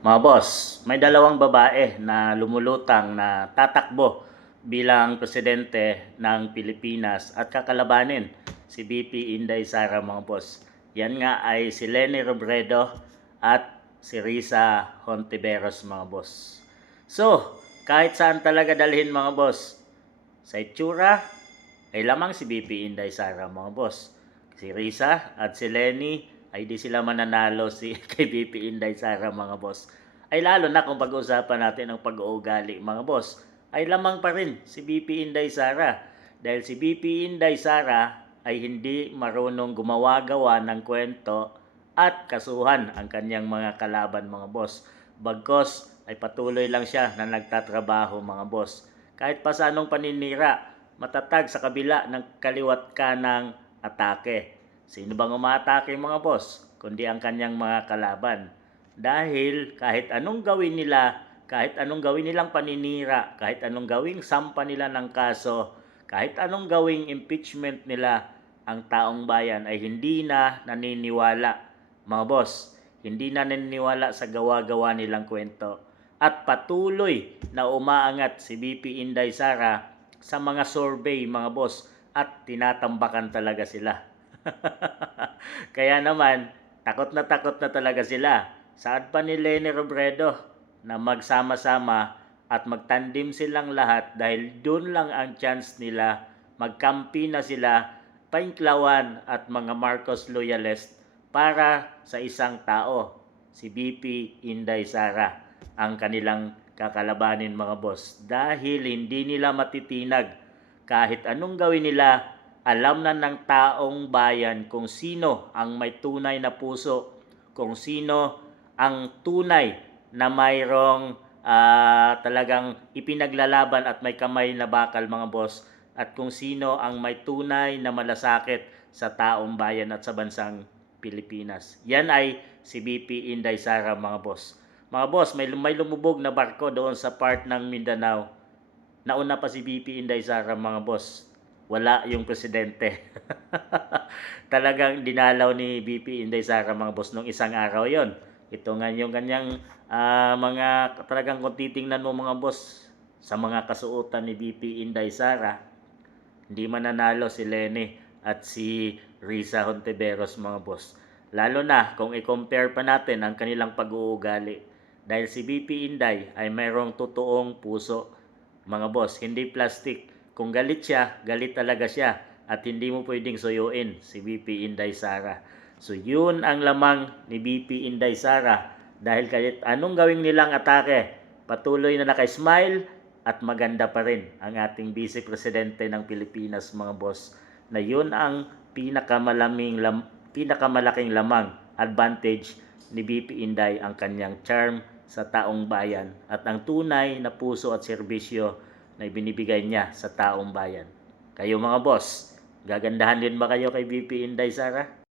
Mga boss, may dalawang babae na lumulutang na tatakbo bilang presidente ng Pilipinas at kakalabanin si VP Inday Sara mga boss. Yan nga ay si Leni Robredo at si Risa Hontiveros mga boss. So, kahit saan talaga dalhin mga boss, sa itsura ay lamang si VP Inday Sara mga boss. Si Risa at si Lenny ay di sila mananalo kay VP Inday Sara mga boss. Ay lalo na kung pag-uusapan natin ang pag-uugali mga boss, ay lamang pa rin si VP Inday Sara. Dahil si VP Inday Sara ay hindi marunong gumawa-gawa ng kwento at kasuhan ang kanyang mga kalaban mga boss. Bagkos ay patuloy lang siya na nagtatrabaho mga boss. Kahit pa sa anong paninira, matatag sa kabila ng kaliwat kanang atake. Sino bang umatake mga boss? Kundi ang kanyang mga kalaban. Dahil kahit anong gawin nila, kahit anong gawin nilang paninira, kahit anong gawing sampa nila ng kaso, kahit anong gawing impeachment nila, ang taong bayan ay hindi na naniniwala. Mga boss, hindi na naniniwala sa gawa-gawa nilang kwento. At patuloy na umaangat si VP Inday Sara sa mga survey mga boss at tinatambakan talaga sila. Kaya naman, takot na talaga sila. Saan pa ni Leni Robredo na magsama-sama at magtandim silang lahat dahil doon lang ang chance nila, magkampi na sila, painklawan at mga Marcos loyalist para sa isang tao, si VP Inday Sara, ang kanilang kakalabanin mga boss. Dahil hindi nila matitinag kahit anong gawin nila, alam na ng taong bayan kung sino ang may tunay na puso, kung sino ang tunay na mayroong talagang ipinaglalaban at may kamay na bakal mga boss, at kung sino ang may tunay na malasakit sa taong bayan at sa bansang Pilipinas. Yan ay si VP Inday Sara mga boss. Mga boss, may lumubog na barko doon sa part ng Mindanao. Nauna pa si VP Inday Sara mga boss. Wala yung presidente. Talagang dinalaw ni VP Inday Sara mga boss nung isang araw yon. Ito nga yung kanyang mga talagang kung titingnan mo mga boss sa mga kasuotan ni VP Inday Sara, hindi mananalo si Leni at si Risa Hontiveros mga boss. Lalo na kung i-compare pa natin ang kanilang pag-uugali. Dahil si VP Inday ay mayroong totoong puso mga boss, hindi plastic. Kung galit siya, galit talaga siya at hindi mo pwedeng suyuin si VP Inday Sara. So yun ang lamang ni VP Inday Sara dahil kahit anong gawing nilang atake, patuloy na naka-smile at maganda pa rin ang ating Vice Presidente ng Pilipinas mga boss, na yun ang pinakamalaking lamang advantage ni VP Inday, ang kanyang charm sa taong bayan at ang tunay na puso at serbisyo na ibinibigay niya sa taong bayan. Kayo mga boss, gagandahan din ba kayo kay VP Inday Sara?